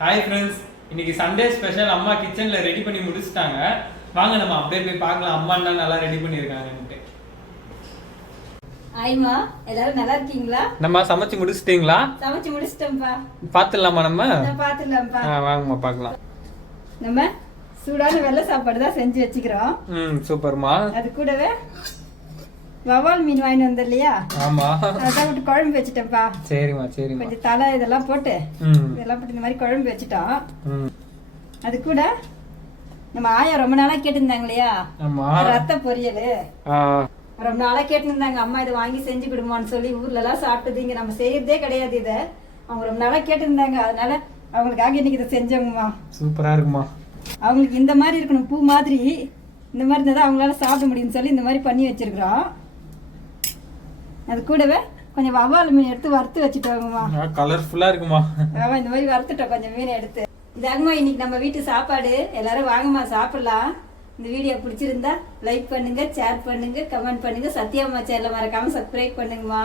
Hi friends, இன்னைக்கு Sunday special. அம்மா கிச்சன்ல ரெடி பண்ணி முடிச்சிட்டாங்க. வாங்க நம்ம அப்படியே போய் பார்க்கலாம் அம்மா என்ன நல்லா ரெடி பண்ணியிருக்காங்கன்ட்டு. ஹாய்மா, எல்லாரும் நல்லா இருக்கீங்களா? நம்ம சமைச்சு முடிச்சிட்டீங்களா? சமைச்சு முடிச்சிட்டோம்ப்பா. பார்த்துடலாமா நம்ம? பார்த்துடலாம்ப்பா. வாங்கம்மா பார்க்கலாம். நம்ம சூடான வெள்ளை சாப்பாடு தான் செஞ்சு வச்சுக்கிறோம். சூப்பர்மா. அது கூடவே வவால் மீன் வாங்கிட்டு வந்த இல்லையா? ஆமா, அதான் விட்டு குழம்பு வச்சுட்டேன்ப்பா. சரிம்மா சரிம்மா. கொஞ்சம் தலை இதெல்லாம் போட்டு இந்த மாதிரி குழம்பு வச்சுட்டோம். அது கூட நம்ம ஆயா ரொம்ப நாளா கேட்டிருந்தாங்க இல்லையா, ரத்த பொரியல். ரொம்ப நாளா கேட்டிருந்தாங்க, அம்மா இதை வாங்கி செஞ்சு கொடுமான்னு சொல்லி. ஊர்ல எல்லாம் சாப்பிட்டது, இங்க நம்ம செய்யறதே கிடையாது இதை. அவங்க ரொம்ப நாளா கேட்டிருந்தாங்க, அதனால அவங்களுக்காக இன்னைக்கு இதை செஞ்சோங்கம்மா. சூப்பரா இருக்குமா. அவங்களுக்கு இந்த மாதிரி இருக்கணும், பூ மாதிரி இந்த மாதிரி இருந்தா தான் அவங்களால சாப்பிட முடியும்னு சொல்லி இந்த மாதிரி பண்ணி வச்சிருக்கிறோம். அது கூடவே கொஞ்சம் வவ்வால் மீன் எடுத்து வறுத்து வச்சுட்டோங்கம்மா. கலர்ஃபுல்லா இருக்குமா. இந்த மாதிரி வறுத்துட்டோம் கொஞ்சம் மீன் எடுத்து. இதாங்கம்மா இன்னைக்கு நம்ம வீட்டு சாப்பாடு. எல்லாரும் வாங்கம்மா சாப்பிடலாம். இந்த வீடியோ பிடிச்சிருந்தா லைக் பண்ணுங்க, ஷேர் பண்ணுங்க, கமெண்ட் பண்ணுங்க. சத்யாம்மா சேனலை மறக்காம சப்ஸ்கிரைப் பண்ணுங்கம்மா.